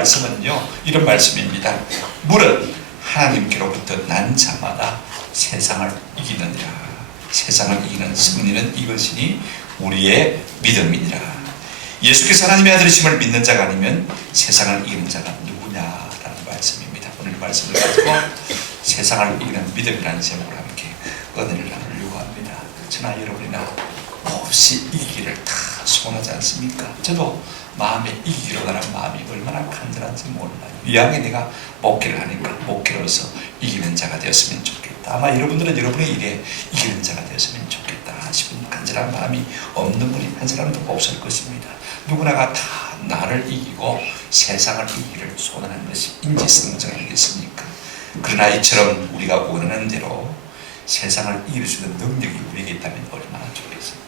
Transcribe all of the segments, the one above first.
말씀은요, 이런 말씀입니다. 무릇 하나님께로부터 난 자마다 세상을 이기느니라. 세상을 이기는 승리는 이것이니 우리의 믿음이니라. 예수께서 하나님의 아들이심을 믿는 자가 아니면 세상을 이기는 자가 누구냐라는 말씀입니다. 오늘 말씀을 가지고 세상을 이기는 믿음이라는 제목으로 함께 은혜를 나누려고 합니다. 저나 여러분이나 몹시 이기기를 다 소원하지 않습니까? 저도 마음에 이기기로 가는 마음이 얼마나 간절한지 몰라요. 이왕에 내가 목회를 하니까 목회로서 이기는 자가 되었으면 좋겠다. 아마 여러분들은 여러분의 일에 이기는 자가 되었으면 좋겠다 싶은 간절한 마음이 없는 분이 한 사람도 없을 것입니다. 누구나가 다 나를 이기고 세상을 이기기를 소원하는 것이 인지상정 아니겠습니까? 그러나 이처럼 우리가 원하는 대로 세상을 이길 수 있는 능력이 우리에게 있다면 얼마나 좋겠습니까?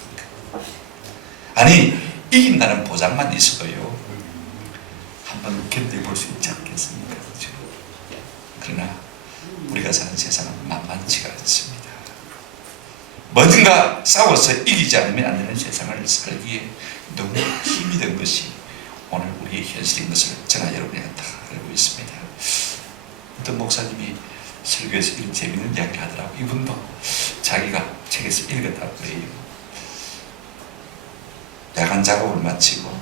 아니, 이긴다는 보장만 있어도요, 한번 견뎌볼 수 있지 않겠습니까? 그렇죠? 그러나 우리가 사는 세상은 만만치가 않습니다. 뭐든가 싸워서 이기지 않으면 안 되는 세상을 살기에 너무 힘이 든 것이 오늘 우리의 현실인 것을 저나 여러분이 다 알고 있습니다. 어떤 목사님이 설교에서 이런 재미있는 이야기 하더라고요. 이분도 자기가 책에서 읽었다고 그래요. 야간 작업을 마치고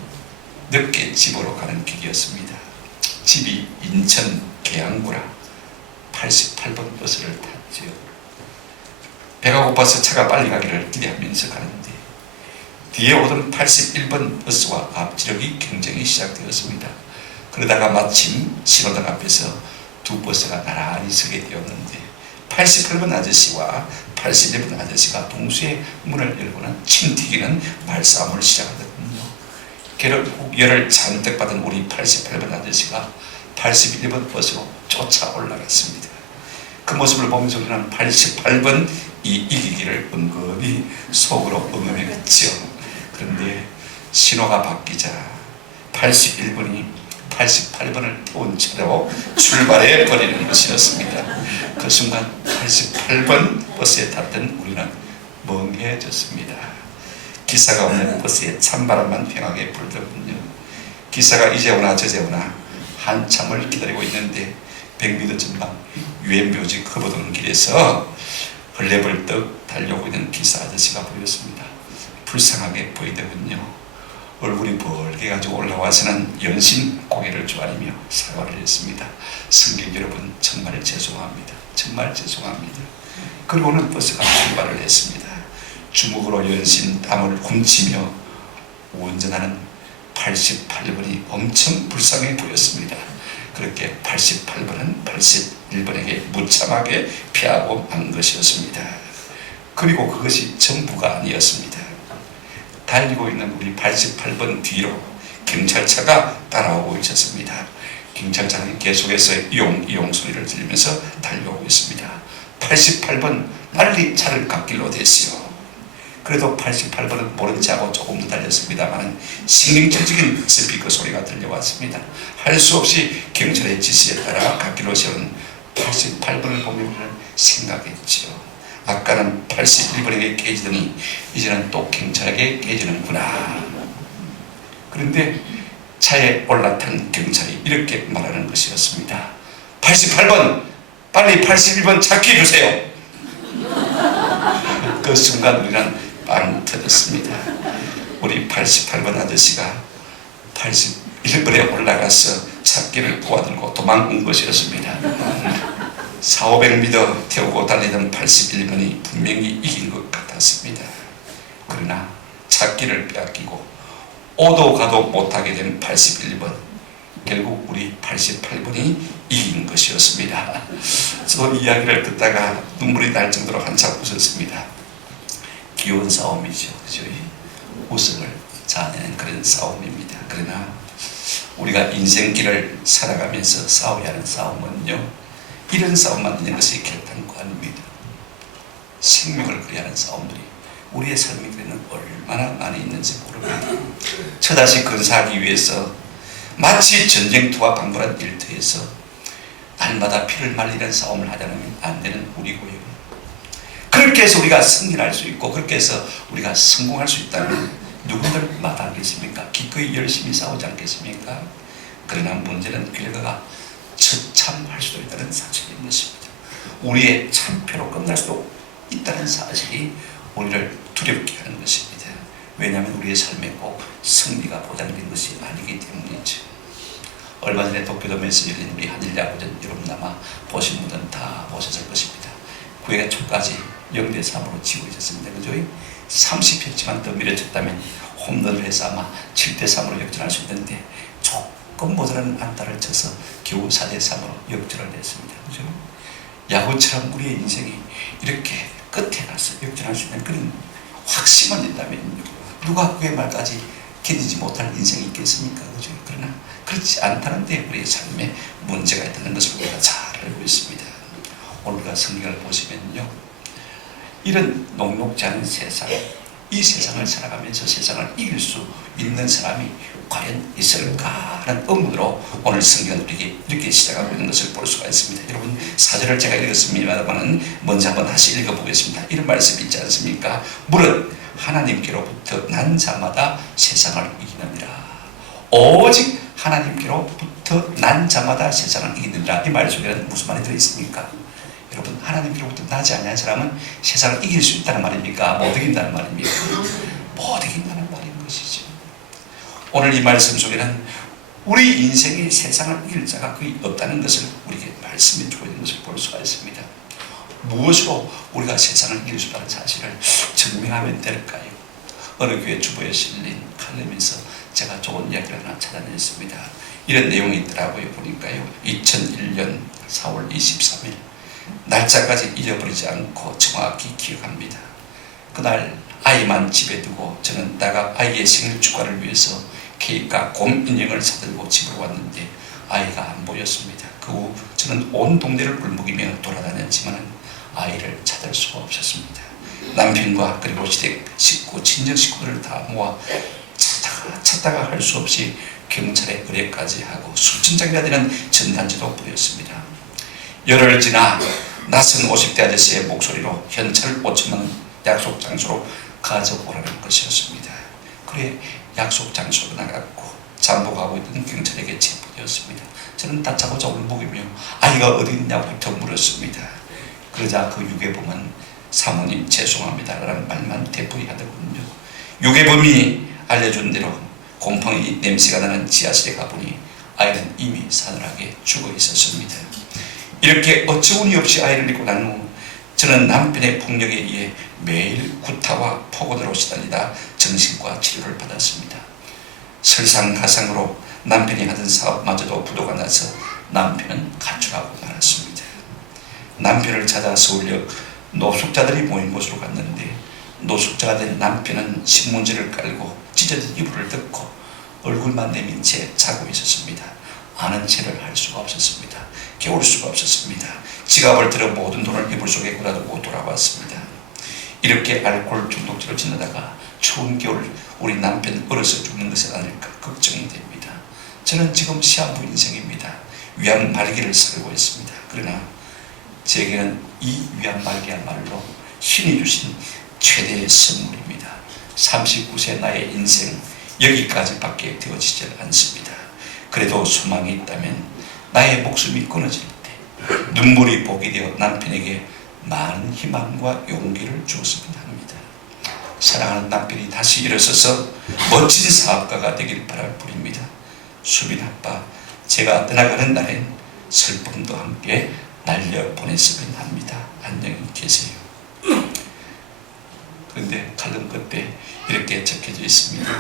늦게 집으로 가는 길이었습니다. 집이 인천 계양구라 88번 버스를 탔죠. 배가 고파서 차가 빨리 가기를 기대하면서 가는데 뒤에 오던 81번 버스와 앞지르기 경쟁이 시작되었습니다. 그러다가 마침 신호등 앞에서 두 버스가 나란히 서게 되었는데 88번 아저씨와 81번 아저씨가 동시에 문을 열고는 침 튀기는 말싸움을 시작하거든요. 결국 열을 잔뜩 받은 우리 88번 아저씨가 81번 버스로 쫓아 올라갔습니다. 그 모습을 보면서 우리는 88번 이기기를 은근히 속으로 응원했죠. 그런데 신호가 바뀌자 81번이 88번을 태운 차로 출발해 버리는 것이었습니다. 그 순간 88번 버스에 탔던 우리는 멍해졌습니다. 기사가 없는 버스에 찬바람만 휑하게 불더군요. 기사가 이제 오나 저제 오나 한참을 기다리고 있는데 100m 전방 유엔묘지 커버도는 길에서 헐레벌떡 달려오고 있는 기사 아저씨가 보였습니다. 불쌍하게 보이더군요. 얼굴이 벌게 가지고 올라와서는 연신 고개를 조아리며 사과를 했습니다. 승객 여러분, 정말 죄송합니다. 정말 죄송합니다. 그리고는 버스가 출발을 했습니다. 주먹으로 연신 땀을 훔치며 운전하는 88번이 엄청 불쌍해 보였습니다. 그렇게 88번은 81번에게 무참하게 피하고 만 것이었습니다. 그리고 그것이 전부가 아니었습니다. 달리고 있는 우리 88번 뒤로 경찰차가 따라오고 있었습니다. 경찰차는 계속해서 이용 소리를 들으면서 달려오고 있습니다. 88번 빨리 차를 갓길로 대시오. 그래도 88번은 모른 체하고 조금 더 달렸습니다만 신경질적인 스피커 소리가 들려왔습니다. 할 수 없이 경찰의 지시에 따라 갓길로 세운 88번을 보며 생각했지요. 아까는 81번에게 깨지더니 이제는 또 경찰에게 깨지는구나. 그런데 차에 올라탄 경찰이 이렇게 말하는 것이었습니다. 88번 빨리 81번 찾게 해주세요. 그 순간 우리는 빵 터졌습니다. 우리 88번 아저씨가 81번에 올라가서 찾기를 도와들고 도망온 것이었습니다. 400~500m 태우고 달리던 81번이 분명히 이긴 것 같았습니다. 그러나 찾기를 빼앗기고 오도 가도 못하게 된 81번, 결국 우리 88번이 이긴 것이었습니다. 저 이야기를 듣다가 눈물이 날 정도로 한참 웃었습니다. 귀여운 싸움이죠. 그죠? 웃음을 자아내는 그런 싸움입니다. 그러나 우리가 인생길을 살아가면서 싸워야 하는 싸움은요, 이런 싸움만 있는 것이 결단코 아닙니다. 생명을 걸어야 하는 싸움들이 우리의 삶에는 얼마나 많이 있는지 모릅니다. 처다시 건사하기 위해서 마치 전쟁터와 방불한 일터에서 날마다 피를 말리는 싸움을 하자면 안 되는 우리고요. 그렇게 해서 우리가 승리할 수 있고 그렇게 해서 우리가 성공할 수 있다면 누구들 마다하겠습니까? 기꺼이 열심히 싸우지 않겠습니까? 그러나 문제는 결과가 처참할 수도 있다는 사실인 것입니다. 우리의 참패로 끝날 수도 있다는 사실이 우리를 두렵게 하는 것입니다. 왜냐하면 우리의 삶에 꼭 승리가 보장된 것이 아니기 때문이죠. 얼마 전에 도쿄돔에서 열린 우리 한일 야구전 여러분 아마 보신 분들은 다 보셨을 것입니다. 9회 초까지 0대3으로 지고 있었습니다. 그죠? 30회치만 더 밀어쳤다면 홈런을 해서 아마 7대3으로 역전할 수 있는데 조금 모자라는 안타를 쳐서 겨우 4대3으로 역전을 했습니다. 그죠? 야구처럼 우리의 인생이 이렇게 끝에 가서 역전할 수 있는 그런 확신만 있다면 누가 그의 말까지 견디지 못할 인생이 있겠습니까? 그죠? 그러나 그렇지 않다는 데 우리의 삶에 문제가 있다는 것을 우리가 잘 알고 있습니다. 오늘 우리가 성경을 보시면요, 이런 녹록지 않은 세상, 이 세상을 살아가면서 세상을 이길 수 있는 사람이 과연 있을까 하는 의문으로 오늘 성경은 우리에게 이렇게 시작하고 있는 것을 볼 수가 있습니다. 여러분, 4절을 제가 읽었습니다만 먼저 한번 다시 읽어보겠습니다. 이런 말씀이 있지 않습니까? 무릇 하나님께로부터 난 자마다 세상을 이기느니라. 오직 하나님께로부터 난 자마다 세상을 이기느니라. 이 말 속에는 무슨 말이 들어있습니까? 여러분, 하나님께로부터 나지 않는 사람은 세상을 이길 수 있다는 말입니까? 못 이긴다는 말입니까? 못 이긴다는 말인 것이죠. 오늘 이 말씀 속에는 우리 인생의 세상을 이길 자가 거의 없다는 것을 우리에게 말씀해 주고 있는 것을 볼 수가 있습니다. 무엇으로 우리가 세상을 이길 수 있다는 사실을 증명하면 될까요? 어느 교회 주보에 실린 칼럼에서 제가 좋은 이야기를 하나 찾아냈습니다. 이런 내용이 있더라고요. 보니까요, 2001년 4월 23일 날짜까지 잊어버리지 않고 정확히 기억합니다. 그날 아이만 집에 두고 저는 나가 아이의 생일 축하를 위해서 케이크와 곰 인형을 사들고 집으로 왔는데 아이가 안 보였습니다. 그 후 저는 온 동네를 울먹이며 돌아다녔지만 아이를 찾을 수가 없었습니다. 남편과 그리고 시댁 식구, 친정 식구들을 다 모아 찾다가 할 수 없이 경찰에 의뢰까지 하고 수천 장이나 되는 전단지도 뿌렸습니다. 열흘 지나 낯선 50대 아저씨의 목소리로 현찰 5천만 원 약속 장소로 가져오라는 것이었습니다. 그래 약속 장소로 나갔고 잠복하고 있던 경찰에게 체포되었습니다. 저는 다짜고짜 울먹이며 아이가 어디 있냐부터 물었습니다. 그러자 그 유괴범은 사모님 죄송합니다 라는 말만 대포히 하더군요. 유괴범이 알려준 대로 곰팡이 냄새가 나는 지하실에 가보니 아이는 이미 사늘하게 죽어 있었습니다. 이렇게 어처구니 없이 아이를 잃고 난 후 저는 남편의 폭력에 의해 매일 구타와 폭언으로 시달리다 정신과 치료를 받았습니다. 설상가상으로 남편이 하던 사업마저도 부도가 나서 남편은 가출하고 말았습니다. 남편을 찾아 서울역 노숙자들이 모인 곳으로 갔는데 노숙자가 된 남편은 신문지를 깔고 찢어진 이불을 덮고 얼굴만 내민 채 자고 있었습니다. 아는 체를 할 수가 없었습니다. 깨울 수가 없었습니다. 지갑을 들어 모든 돈을 이불 속에 꽂아두고 돌아왔습니다. 이렇게 알코올 중독자로 지내다가 추운 겨울 우리 남편 얼어서 죽는 것은 아닐까 걱정이 됩니다. 저는 지금 시한부 인생입니다. 위안 말기를 살고 있습니다. 그러나 제게는 이 위안 말기야말로 신이 주신 최대의 선물입니다. 39세 나의 인생 여기까지밖에 되어지지 않습니다. 그래도 소망이 있다면 나의 목숨이 끊어질 때 눈물이 복이 되어 남편에게 많은 희망과 용기를 주었으면 합니다. 사랑하는 남편이 다시 일어서서 멋진 사업가가 되길 바랄 뿐입니다. 수빈 아빠, 제가 떠나가는 날엔 슬픔도 함께 날려보냈으면 합니다. 안녕히 계세요. 그런데 칼럼 끝에 이렇게 적혀져 있습니다.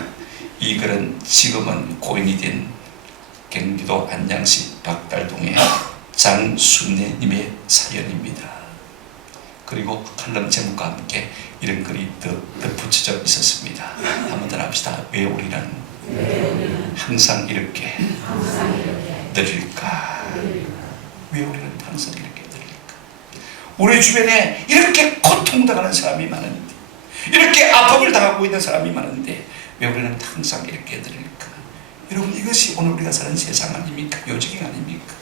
이 글은 지금은 고인이 된 경기도 안양시 박달동의 장순례님의 사연입니다. 그리고 칼럼 제목과 함께 이런 글이 덧붙여져 있었습니다. 한번 더 합시다. 왜 우리는 항상 이렇게 느릴까? 왜 우리는 항상 이렇게 느릴까? 우리 주변에 이렇게 고통당하는 사람이 많은데, 이렇게 아픔을 당하고 있는 사람이 많은데 왜 우리는 항상 이렇게 느릴까? 여러분, 이것이 오늘 우리가 사는 세상 아닙니까? 요지경 아닙니까?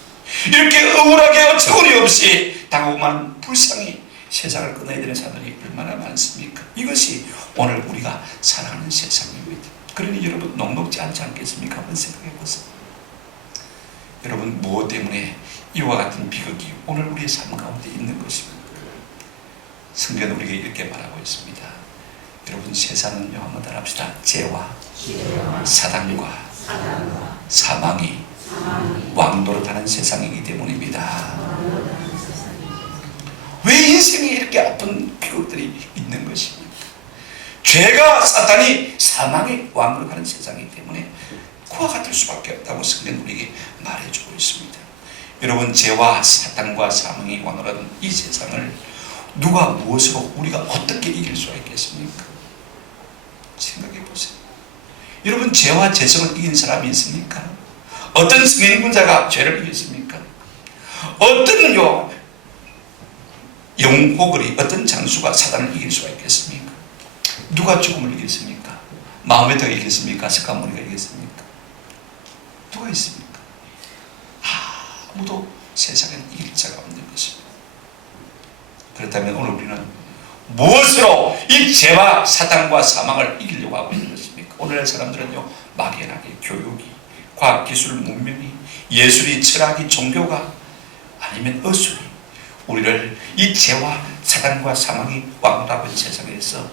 이렇게 억울하게 어처구니 없이 당하고만 불쌍히 세상을 끊어야 되는 사람들이 얼마나 많습니까? 이것이 오늘 우리가 살아가는 세상입니다. 그러니 여러분, 녹록지 않지 않겠습니까? 한번 생각해 보세요. 여러분, 무엇 때문에 이와 같은 비극이 오늘 우리의 삶 가운데 있는 것입니다. 성경은 우리에게 이렇게 말하고 있습니다. 여러분, 세상은요, 한번 더 합시다. 죄와 사단과 사망이 왕노릇하는 세상이기 때문입니다. 왜 인생에 이렇게 아픈 비극들이 있는 것입니까? 죄가 사탄이 사망의 왕노릇하는 세상이기 때문에 그와 같을 수밖에 없다고 성경은 우리에게 말해주고 있습니다. 여러분, 죄와 사탄과 사망이 왕노릇하는 이 세상을 누가 무엇으로 우리가 어떻게 이길 수가 있겠습니까? 생각해 보세요. 여러분, 죄와 죄성을 이긴 사람이 있습니까? 어떤 승인군자가 죄를 이겼습니까? 어떤 영호글이, 어떤 장수가 사단을 이길 수가 있겠습니까? 누가 죽음을 이겼습니까? 마음에다가 이겼습니까? 석가모니가 이겼습니까? 누가 있습니까? 아무도 세상엔 이길 자가 없는 것입니다. 그렇다면 오늘 우리는 무엇으로 이 죄와 사단과 사망을 이기려고 하고 있는 것입니까? 오늘날 사람들은요, 막연하게 교육이, 과학기술, 문명이, 예술이, 철학이, 종교가, 아니면 어술이 우리를 이 죄와 사단과 사망이 왕노릇하는 세상에서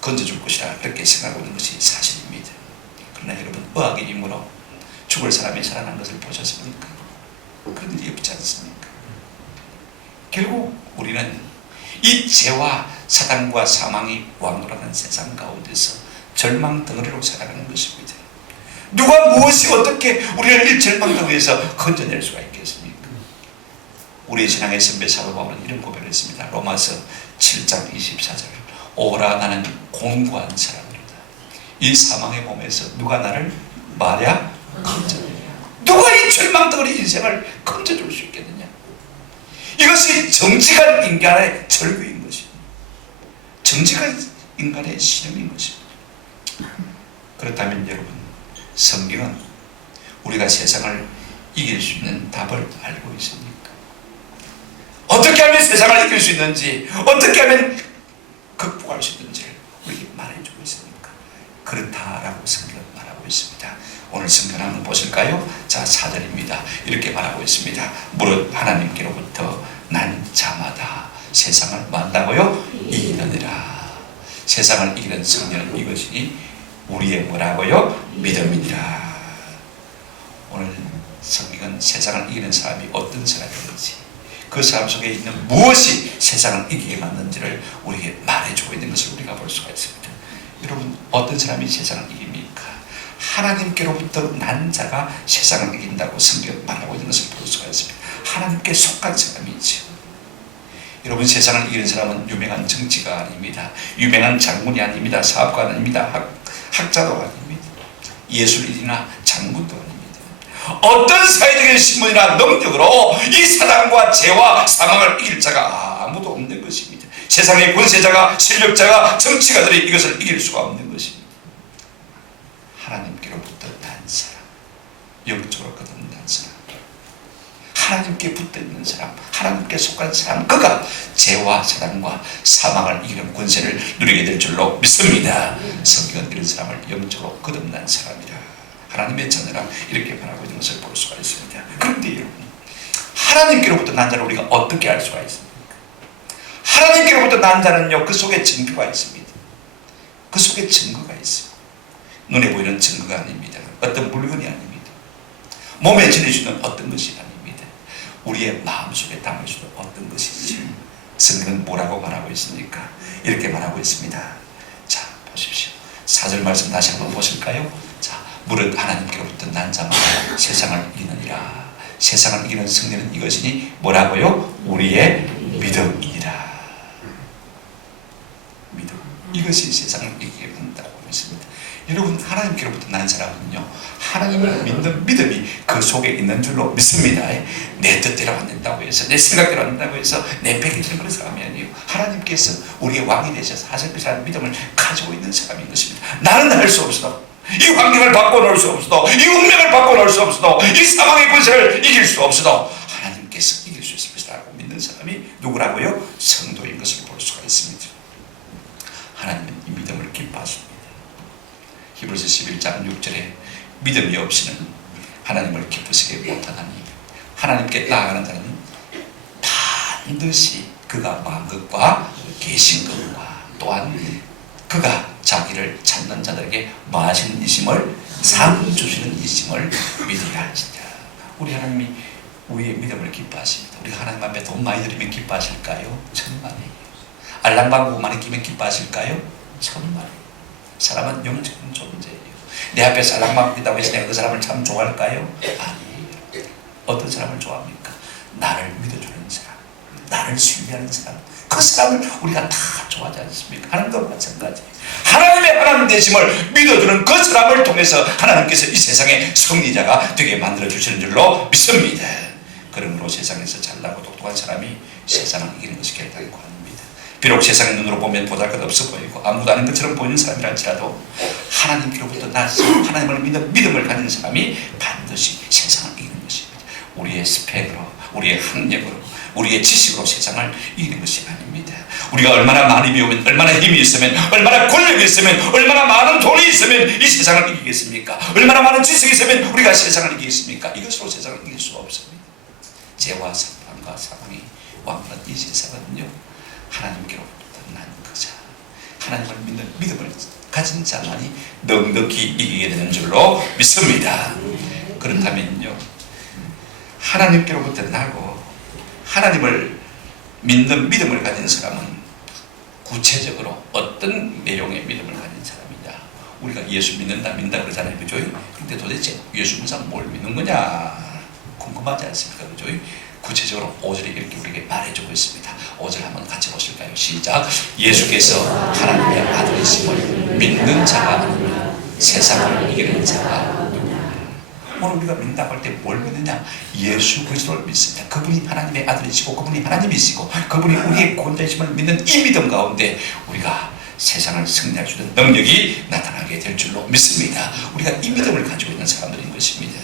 건져줄 것이라 그렇게 생각하고 있는 것이 사실입니다. 그러나 여러분, 의학의 힘으로 죽을 사람이 살아난 것을 보셨습니까? 그런 일이 없지 않습니까? 결국 우리는 이 죄와 사단과 사망이 왕노릇하는 세상 가운데서 절망 덩어리로 살아가는 것입니다. 누가 무엇이 어떻게 우리를 이 절망 덩어리에서 건져낼 수가 있겠습니까? 우리의 신앙의 선배 사도 바울은 이런 고백을 했습니다. 로마서 7장 24절. 오라, 나는 공고한 사람이다. 이 사망의 몸에서 누가 나를 말야 건져내랴. 누가 이 절망 덩어리 인생을 건져줄 수 있겠느냐? 이것이 정직한 인간의 절규인 것입니다. 정직한 인간의 신념인 것입니다. 그렇다면 여러분, 성경은 우리가 세상을 이길 수 있는 답을 알고 있습니까? 어떻게 하면 세상을 이길 수 있는지, 어떻게 하면 극복할 수 있는지 우리에게 말해주고 있습니까? 그렇다라고 성경은 말하고 있습니다. 오늘 성경 한번 보실까요? 자, 4절입니다. 이렇게 말하고 있습니다. 무릇 하나님께로부터 난 자마다 세상을 만다고요? 이기느니라. 세상을 이기는 성령은 이것이니 우리의 뭐라고요? 믿음이니라. 오늘 성경은 세상을 이기는 사람이 어떤 사람인지, 그 사람 속에 있는 무엇이 세상을 이기게 만드는지를 우리에게 말해주고 있는 것을 우리가 볼 수가 있습니다. 여러분, 어떤 사람이 세상을 이깁니까? 하나님께로부터 난 자가 세상을 이긴다고 성경은 말하고 있는 것을 볼 수가 있습니다. 하나님께 속한 사람이죠. 여러분, 세상을 이기는 사람은 유명한 정치가 아닙니다. 유명한 장군이 아닙니다. 사업가 아닙니다. 학자도 아닙니다. 예술인이나 장군도 아닙니다. 어떤 사회적인 신분이나 능력으로 이 사단과 죄와 사망을 이길 자가 아무도 없는 것입니다. 세상의 권세자가, 실력자가, 정치가들이 이것을 이길 수가 없는 것입니다. 하나님께로부터 난 사람, 영적으로 거듭난 사람, 하나님께 붙어있는 사람, 하나님께 속한 사람, 그가 죄와 사단과 사망을 이기는 권세를 누리게 될 줄로 믿습니다. 성경은 이런 사람을 영적으로 거듭난 사람이라, 하나님의 자녀라 이렇게 말하고 있는 것을 볼 수가 있습니다. 그런데 여러분, 하나님께로부터 난 자를 우리가 어떻게 알 수가 있습니까? 하나님께로부터 난 자는요, 그 속에 증거가 있습니다. 그 속에 증거가 있어요. 눈에 보이는 증거가 아닙니다. 어떤 물건이 아닙니다. 몸에 지니시는 어떤 것이 아닙니다. 우리의 마음속에 담을 수 있는 어떤 것이지. 성경은 뭐라고 말하고 있습니까? 이렇게 말하고 있습니다. 자, 보십시오. 4절 말씀 다시 한번 보실까요? 자, 무릇 하나님께로부터 난 자마다 세상을 이기느니라. 세상을 이기는 승리는 이것이니 뭐라고요? 우리의 믿음이니라. 믿음. 이것이 세상을 이기게 한다고 했습니다. 여러분, 하나님께로부터 난 사람은요, 하나님을 믿는 믿음이 그 속에 있는 줄로 믿습니다. 내 뜻대로 안 된다고 해서, 내 생각대로 안 된다고 해서 내 백이되는 그런 사람이 아니에요. 하나님께서 우리의 왕이 되셔서 하실것이라는 믿음을 가지고 있는 사람인 것입니다. 나는 할 수 없어도, 이 환경을 바꿔놓을 수 없어도, 이 운명을 바꿔놓을 수 없어도, 이 사망의 권세를 이길 수 없어도 하나님께서 이길 수 있을 것이라고 믿는 사람이 누구라고요? 성도인 것을 볼 수가 있습니다. 하나님은 이 믿음을 기뻐하십니다. 히브리서 11장 6절에 믿음이 없이는 하나님을 기쁘시게 못하나니 하나님께 나아가는 자는 반드시 그가 망한 것과 계신 것과 또한 그가 자기를 찾는 자들에게 마시는 이심을 상 주시는 이심을 믿어야 할지니라. 우리 하나님이 우리의 믿음을 기뻐하십니다. 우리 하나님 앞에 돈 많이 드리면 기뻐하실까요? 천만에요. 알랑방구 많이 끼면 기뻐하실까요? 천만에요. 사람은 영적인 존재예요. 내 앞에서 알랑방구 낀다고 해서 내가 그 사람을 참 좋아할까요? 아니에요. 어떤 사람을 좋아합니까? 나를 믿어주는 사람, 나를 신뢰하는 사람, 그 사람을 우리가 다 좋아하지 않습니까? 하나님도 마찬가지예요. 하나님의 하나님 되심을 믿어주는 그 사람을 통해서 하나님께서 이 세상의 승리자가 되게 만들어 주시는 줄로 믿습니다. 그러므로 세상에서 잘나고 똑똑한 사람이 세상을 이기는 것이 결단이고 합니다. 비록 세상의 눈으로 보면 보잘것없어 보이고 아무도 아닌 것처럼 보이는 사람이랄지라도 하나님께로부터 나서 하나님을 믿는 믿음을 가진 사람이 반드시 세상을 이기는 것입니다. 우리의 스펙으로, 우리의 학력으로, 우리의 지식으로 세상을 이기는 것이 아닙니다. 우리가 얼마나 많이 배우면, 얼마나 힘이 있으면, 얼마나 권력이 있으면, 얼마나 많은 돈이 있으면 이 세상을 이기겠습니까? 얼마나 많은 지식이 있으면 우리가 세상을 이기겠습니까? 이것으로 세상을 이길 수가 없습니다. 죄와 사망과 사망이 왕는 이 세상은요, 하나님께로부터 난 그자, 하나님을 믿는 믿음을 가진 자만이 넉넉히 이기게 되는 줄로 믿습니다. 그렇다면요, 하나님께로부터 나고 하나님을 믿는 믿음을 가진 사람은 구체적으로 어떤 내용의 믿음을 가진 사람이냐? 우리가 예수 믿는다 그러잖아요, 그죠? 근데 도대체 예수 믿는 사람 뭘 믿는 거냐? 궁금하지 않습니까, 그죠? 구체적으로 5절에 이렇게 우리에게 말해주고 있습니다. 5절 한번 같이 보실까요? 시작. 예수께서 하나님의 아들이심을 믿는 자가 아니면 세상을 이기는 자가 오늘 우리가 믿는다고 할 때 뭘 믿느냐? 예수 그리스도를 믿습니다. 그분이 하나님의 아들이시고 그분이 하나님이시고 그분이 우리의 구원자이심을 믿는 이 믿음 가운데 우리가 세상을 승리할 수 있는 능력이 나타나게 될 줄로 믿습니다. 우리가 이 믿음을 가지고 있는 사람들인 것입니다.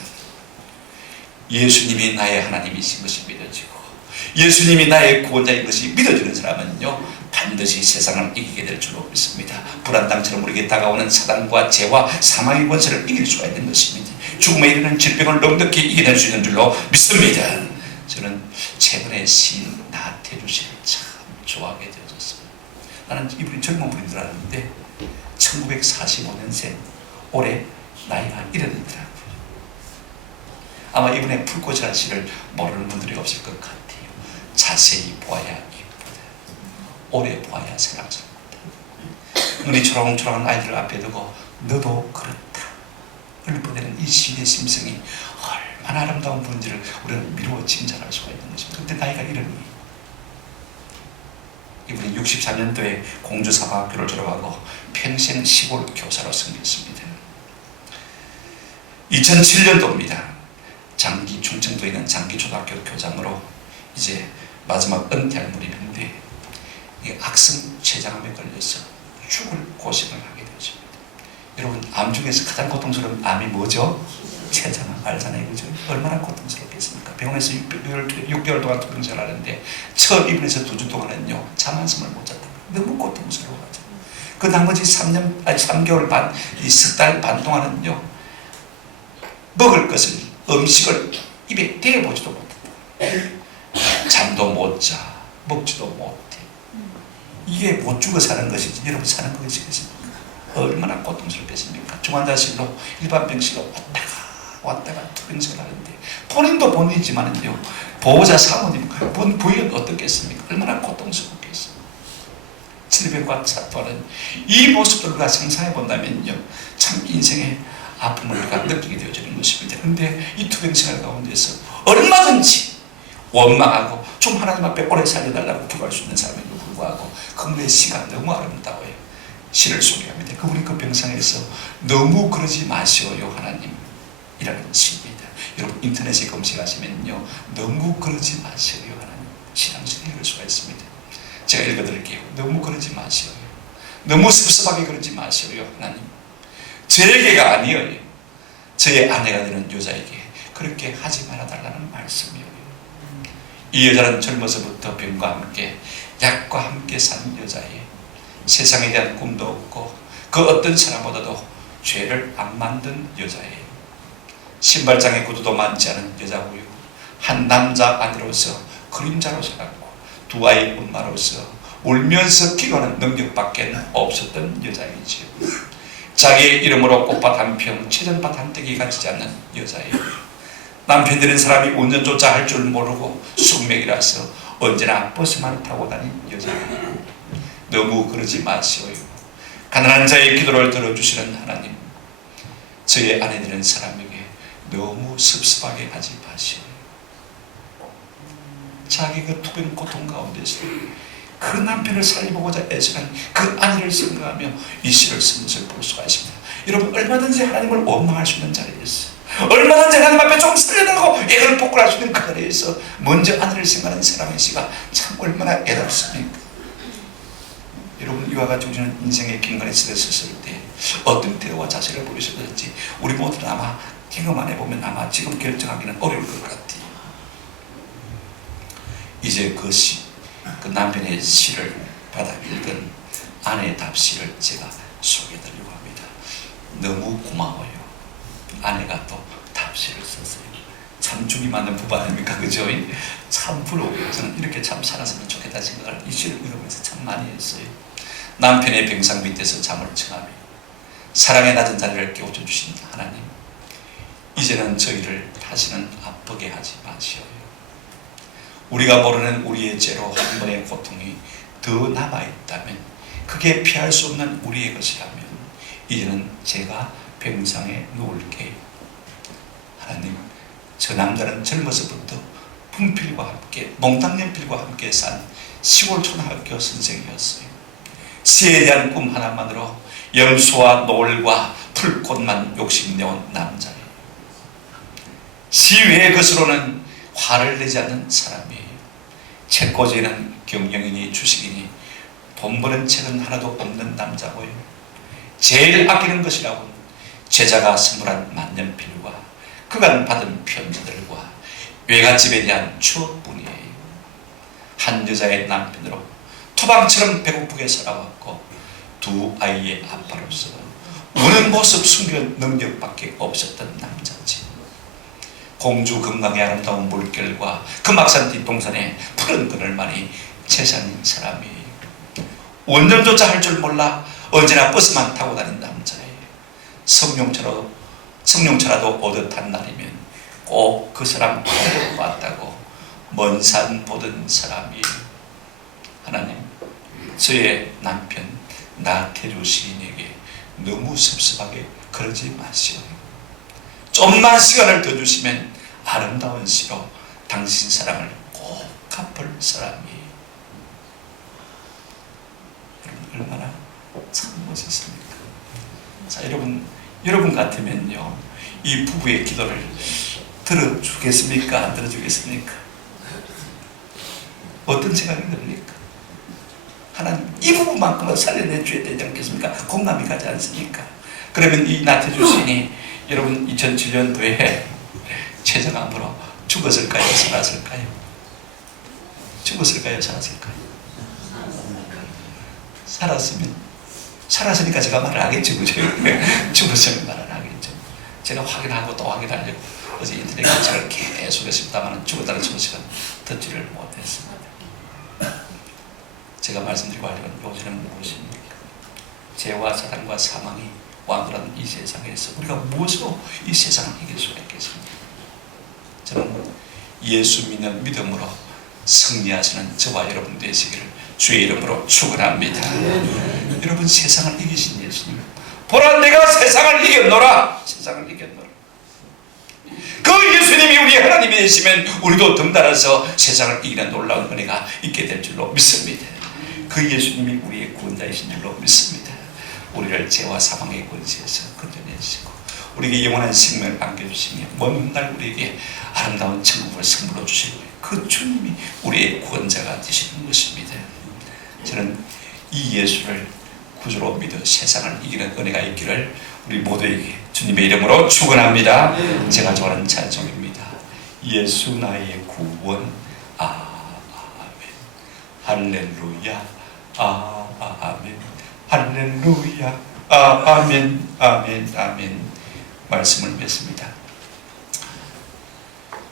예수님이 나의 하나님이신 것이 믿어지고 예수님이 나의 구원자인 것이 믿어지는 사람은요, 반드시 세상을 이기게 될 줄로 믿습니다. 불안당처럼 우리에게 다가오는 사단과 죄와 사망의 권세를 이길 수가 있는 것입니다. 죽음에 이르는 질병을 넉넉히 이겨낼 수 있는 줄로 믿습니다. 저는 최근에 시인 나태주 씨를 참 좋아하게 되었습니다. 나는 이분이 젊은 분인 줄 알았는데 1945년생 올해 나이가 이르더라고요. 아마 이분의 풀꽃이라는 시를 모르는 분들이 없을 것 같아요. 자세히 보아야 이쁘다. 오래 보아야 사랑스럽다. 눈이 초롱초롱한 아이들 앞에 두고 너도 그렇다 읊어대는 이 시의 심성이 얼마나 아름다운 분인지를 우리는 미루어 칭찬할 수가 있는 것입니다. 그런데 나이가 이러니 이분이 63년도에 공주사관학교를 졸업하고 평생 시골 교사로 섬겼습니다. 2007년도입니다. 장기 충청도에 있는 장기초등학교 교장으로 이제 마지막 은퇴할 무렵인데 악성 췌장암에 걸려서 죽을 고생을 하게 되었습니다. 여러분, 암 중에서 가장 고통스러운 암이 뭐죠? 췌장암 알잖아요, 그죠? 얼마나 고통스럽겠습니까? 병원에서 6개월 동안 투병생활을 하는데 처음 입원해서 2주 동안은요 잠 한숨을 못 잤다. 너무 고통스러워하죠. 그 나머지 3개월 반, 이 석 달 반 동안은요 먹을 것을 음식을 입에 대보지도 못했다. 잠도 못 자, 먹지도 못해. 이게 못 죽어 사는 것이지 여러분 사는 것이겠습니까? 얼마나 고통스럽겠습니까? 중환자실로 일반 병실로 왔다가 투병생활 하는데 본인도 본인이지만은요 보호자 사모님 부인은 어떻겠습니까? 얼마나 고통스럽겠습니까? 질병과 사투하는 이 모습들과 상상해 본다면요 참 인생의 아픔을 우리가 느끼게 되어지는 것입니다. 그런데 이 투병생활 가운데서 얼마든지 원망하고 좀 하나님 앞에 오래 살려달라고 기도할 수 있는 사람에도 불구하고 그분의 시가 너무 아름다워요. 시를 소개합니다. 그분이 그 병상에서 너무 그러지 마시오요 하나님 이라는 시입니다. 여러분 인터넷에 검색하시면요 너무 그러지 마시오요 하나님 신앙시를 읽을 수가 있습니다. 제가 읽어드릴게요. 너무 그러지 마시오요. 너무 섭섭하게 그러지 마시오요 하나님. 저에게가 아니에요. 저의 아내가 되는 여자에게 그렇게 하지 말아달라는 말씀이에요. 이 여자는 젊어서부터 병과 함께 약과 함께 사는 여자예요. 세상에 대한 꿈도 없고 그 어떤 사람보다도 죄를 안 만든 여자예요. 신발장에 구두도 많지 않은 여자고요. 한 남자 아내로서 그림자로 살았고 두 아이 엄마로서 울면서 기도하는 능력밖에 없었던 여자이지요. 자기의 이름으로 꽃밭 한 평, 채전밭 한 떼기 가지지 않는 여자예요. 남편 되는 사람이 운전조차 할 줄 모르고 숙맥이라서 언제나 버스만 타고 다닌 여자예요. 너무 그러지 마시오요. 가난한 자의 기도를 들어주시는 하나님, 저의 아내 되는 사람에게 너무 섭섭하게 하지 마시오요. 자기 그 투병 고통 가운데서 그 남편을 살려보고자 애쓰는 그 아내를 생각하며 이 시를 쓰면서 볼 수가 있습니다. 여러분, 얼마든지 하나님을 원망할 수 있는 자리에서, 얼마든지 하나님 앞에 좀 살려달라고 애를 복구할 수 있는 그 자리에서 먼저 아내를 생각하는 사람의 시가 참 얼마나 애답습니까? 여러분, 이와 같이 우리는 인생의 긴간에 쓰였을 때 어떤 태도와 자세를 보이셔야 될지 우리 모두는 아마 경험만 해보면 아마 지금 결정하기는 어려울 것 같아요. 이제 그 시, 그 남편의 시를 받아 읽은 아내의 답시를 제가 소개해드리려고 합니다. 너무 고마워요. 아내가 또 답시를 썼어요. 참 죽이 맞는 부부 아닙니까? 그죠? 참 부러워요. 저는 이렇게 참 살았으면 좋겠다 생각을 이 시를 읽으면서 참 많이 했어요. 남편의 병상 밑에서 잠을 청하며 사랑의 낮은 자리를 깨워주신 하나님, 이제는 저희를 다시는 아프게 하지 마시오요. 우리가 모르는 우리의 죄로 한 번의 고통이 더 남아있다면, 그게 피할 수 없는 우리의 것이라면 이제는 제가 병상에 누울게요. 하나님, 저 남자는 젊어서부터 분필과 함께, 몽땅연필과 함께 산 시골 초등학교 선생이었어요. 시에 대한 꿈 하나만으로 염소와 노을과 풀꽃만 욕심내온 남자예요. 시 외의 것으로는 화를 내지 않는 사람이에요. 책꽂이는 경영이니 주식이니 돈 버는 책은 하나도 없는 남자고요. 제일 아끼는 것이라고는 제자가 선물한 만년필과 그간 받은 편지들과 외갓집에 대한 추억뿐이에요. 한 여자의 남편으로 토방처럼 배고프게 살아왔고 두 아이의 아빠로서 우는 모습 숨기는 능력밖에 없었던 남자지. 공주 건강의 아름다운 물결과 그 막산 뒷동산에 푸른 그늘만이 재산인 사람이에요. 운전조차 할 줄 몰라 언제나 버스만 타고 다닌 남자예요. 성룡차라도 오듯한 날이면 꼭 그 사람 보고 봤다고 먼 산 보던 사람이에요. 하나님, 저의 남편 나태주 시인에게 너무 섭섭하게 그러지 마시오. 좀만 시간을 더 주시면 아름다운 시로 당신 사랑을 꼭 갚을 사람이에요. 여러분, 얼마나 참 멋있습니까? 자, 여러분 같으면요, 이 부부의 기도를 들어주겠습니까? 안 들어주겠습니까? 어떤 생각이 듭니까? 하나님, 이 부부만큼은 살려내줘야 되지 않겠습니까? 공감이 가지 않습니까? 그러면 이 나태주 시인이 여러분 2007년도에 최저감으로 죽었을까요? 살았을까요? 죽었을까요? 살았을까요? 살았으니까 제가 말을 하겠죠. 그죠? 죽었으면 말을 하겠죠. 제가 확인하고 또 확인하려고 어제 인터넷 검색을 계속 했습니다만 죽었다는 소식은 듣지를 못했습니다. 제가 말씀드리고 하려는 요지는 무엇입니까? 죄와 사단과 사망이 왕들한 이 세상에서 우리가 무엇으로 이 세상을 이길 수가 있겠습니까? 저는 예수 믿는 믿음으로 승리하시는 저와 여러분 되시기를 주의 이름으로 축원합니다. 여러분, 세상을 이기신 예수님, 보라 내가 세상을 이겼노라. 세상을 이겼노라. 그 예수님이 우리 하나님이 되시면 우리도 덩달아서 세상을 이기는 놀라운 은혜가 있게 될 줄로 믿습니다. 그 예수님이 우리의 구원자이신 줄로 믿습니다. 우리를 죄와 사망의 권세에서 건져내시고 우리에게 영원한 생명을 안겨주시며 먼 날 우리에게 아름다운 천국을 선물로 주실 그 주님이 우리의 구원자가 되시는 것입니다. 저는 이 예수를 구주로 믿어 세상을 이기는 은혜가 있기를 우리 모두에게 주님의 이름으로 축원합니다. 제가 좋아하는 찬송입니다. 예수 나의 구원, 아멘. 할렐루야, 아멘. 할렐루야, 아멘, 아멘, 아멘. 말씀을 맺습니다.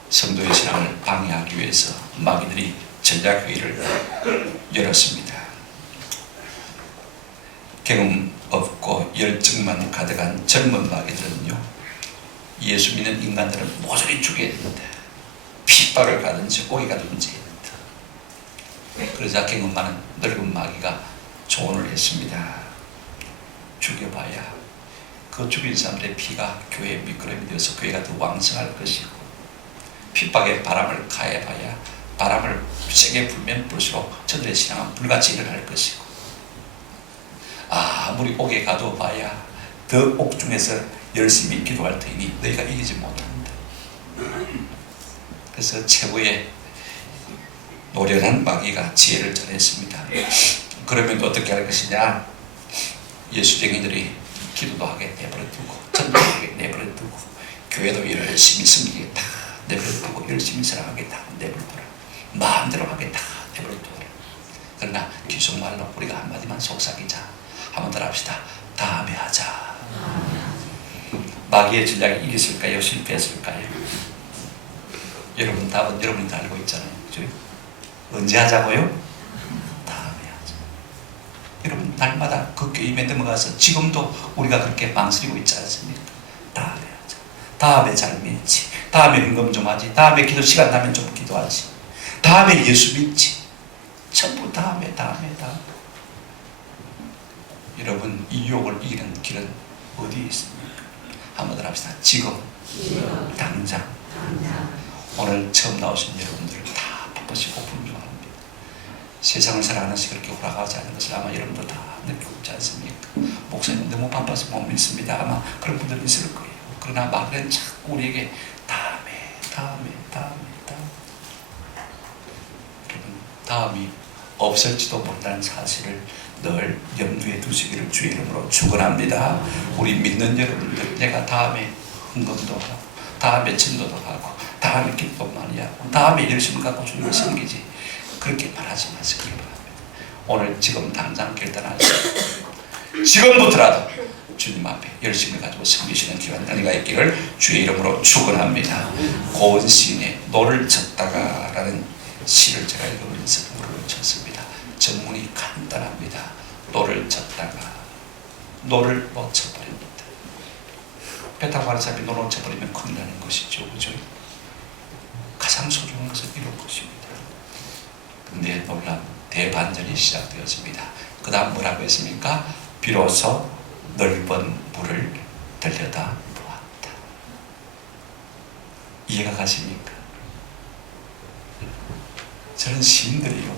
성도의 신앙을 방해하기 위해서 마귀들이 전략회의를 열었습니다. 경험 없고 열정만 가득한 젊은 마귀들은요, 예수 믿는 인간들은 모조리 죽여야 됩니다. 핍박을 가든지 오게 가든지 해야 됩니다. 그러자 경험 많은 늙은 마귀가 조언을 했습니다. 죽여봐야 그 죽인 사람들의 피가 교회에 미끄럼이 되어서 교회가 더 왕성할 것이고, 핍박의 바람을 가해봐야 바람을 세게 불면 불수록 저들의 신앙은 불같이 일어날 것이고, 아무리 옥에 가둬봐야 더 옥중에서 열심히 기도할 터이니 너희가 이기지 못한다. 그래서 최고의 노련한 마귀가 지혜를 전했습니다. 그러면 어떻게 할 것이냐? 예수쟁이들이 기도도 하게 내버려두고, 전도하게 내버려두고, 교회도 열심히 섬기겠다 내버려두고, 열심히 사랑하겠다 내버려두라, 마음대로 하겠다 내버려두라. 그러나 귓속말로 우리가 한마디만 속삭이자, 한번 더 합시다. 다음에 하자. 마귀의 전략이 이겼을까요? 실패했을까요? 여러분 답은 여러분이 다 알고 있잖아요. 그죠? 언제 하자고요? 다음에 하자. 여러분 날마다 그 교회에 넘어가서 지금도 우리가 그렇게 망설이고 있지 않습니까? 다음에 하자. 다음에 잘 믿지. 다음에 헌금 좀 하지. 다음에 기도 시간 나면 좀 기도하지. 다음에 예수 믿지. 전부 다음에. 여러분 이 유혹을 이기는 길은 어디에 있습니까? 한번 더 합시다. 지금 당장. 오늘 처음 나오신 여러분들 다 바쁘시고 분주합니다. 세상을 살아가는 것이 그렇게 오락하지 않은 것을 아마 여러분도 다 느끼고 있지 않습니까? 목사님 너무 바빠서 못 믿습니다. 아마 그런 분들 있을 거예요. 그러나 마귀는 자꾸 우리에게 다음에 여러분 다음이 없을지도 모른다는 사실을 늘 염두에 두시기를 주의 이름으로 축원합니다. 우리 믿는 여러분들, 내가 다음에 헌금도 하고, 다음에 전도도 하고, 다음에 기도 많이 하고, 다음에 열심히 갖고 주님을 섬기지, 그렇게 말하지 마시기 바랍니다. 오늘 지금 당장 결단하시고 지금부터라도 주님 앞에 열심히 가지고 섬기시는 기간 은혜가 있기를 주의 이름으로 축원합니다. 고은 시인의 너를 쳤다가 라는 시를 제가 읽으면서 물을 쳤습니다. 전문이 간단합니다. 너를 쳤다가 너를 놓쳐버립니다. 배 타고 가는 사람이 너 놓쳐버리면 큰일 나는 것이죠. 그죠? 가장 소중한 것은 이런 것입니다. 근데 놀라운 대반전이 시작되었습니다. 그 다음 뭐라고 했습니까? 비로소 넓은 물을 들여다 보았다. 이해가 가십니까? 저는 시인들이요,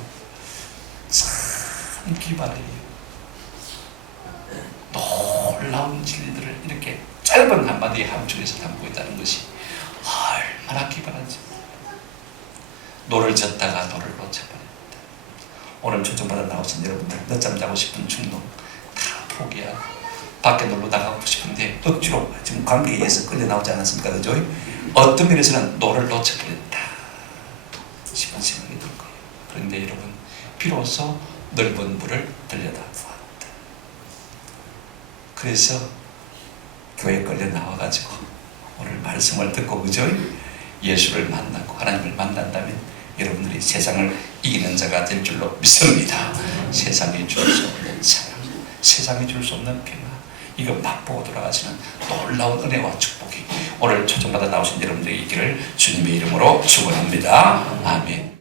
참 기발해요. 놀라운 진리들을 이렇게 짧은 한마디에 함축해서 담고 있다는 것이 얼마나 기발한지. 너를 졌다가 너를 놓쳐버립니다. 오늘 초청받아 나오신 여러분들, 늦잠 자고 싶은 충동 다 포기하고 밖에 놀러 나가고 싶은데 억지로 지금 관계에 의해서 끌려 나오지 않았습니까? 그죠? 어떤 면에서는 너를 놓쳐버렸다 싶은 생각이 들 거예요. 그런데 여러분, 비로소 넓은 물을 들여다 보았다. 그래서 교회에 끌려 나와가지고 오늘 말씀을 듣고, 그죠? 예수를 만나고 하나님을 만난다면 여러분들이 세상을 이기는 자가 될 줄로 믿습니다. 세상에 줄 수 없는 사랑, 세상에 줄 수 없는 평화, 이거 맛보고 돌아가시는 놀라운 은혜와 축복이 오늘 초청받아 나오신 여러분들에게 있기를 주님의 이름으로 축원합니다. 아멘.